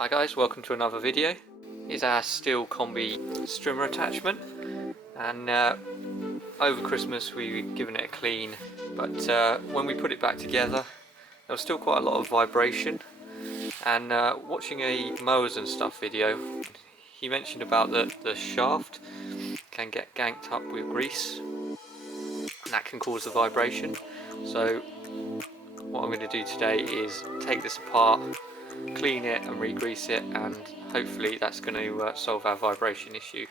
Hi guys, welcome to another video. Here's our Stihl kombi strimmer attachment, and over Christmas we've given it a clean, but when we put it back together there was still quite a lot of vibration. And watching a mowers and stuff video, he mentioned about the shaft can get ganked up with grease and that can cause the vibration. So what I'm going to do today is take this apart, clean it and re-grease it, and hopefully that's going to solve our vibration issue.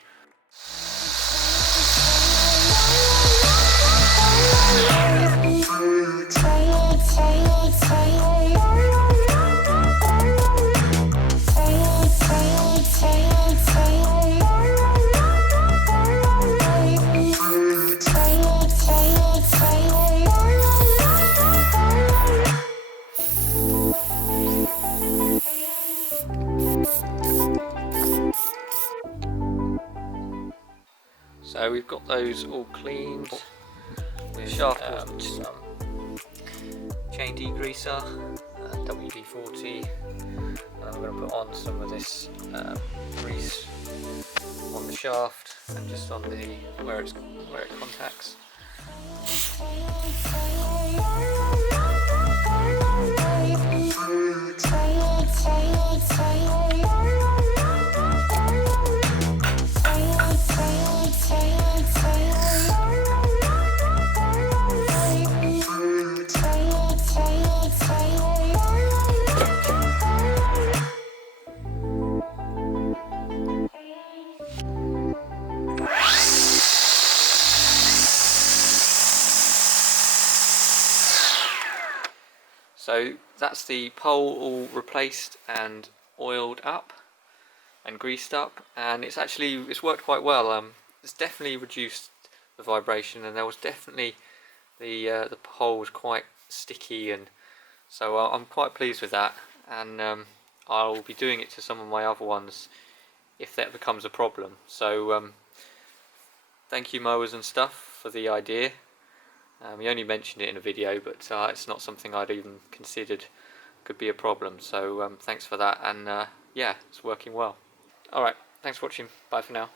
So we've got those all cleaned with shaft some chain degreaser, WD-40, and I'm going to put on some of this grease on the shaft and just on the where it contacts. So that's the pole all replaced and oiled up and greased up, and it's worked quite well. It's definitely reduced the vibration, and there was definitely the pole was quite sticky, and so I'm quite pleased with that. And I'll be doing it to some of my other ones if that becomes a problem. So thank you mowers and stuff for the idea. He only mentioned it in a video, but it's not something I'd even considered could be a problem, so thanks for that, and yeah, it's working well. Alright, thanks for watching, bye for now.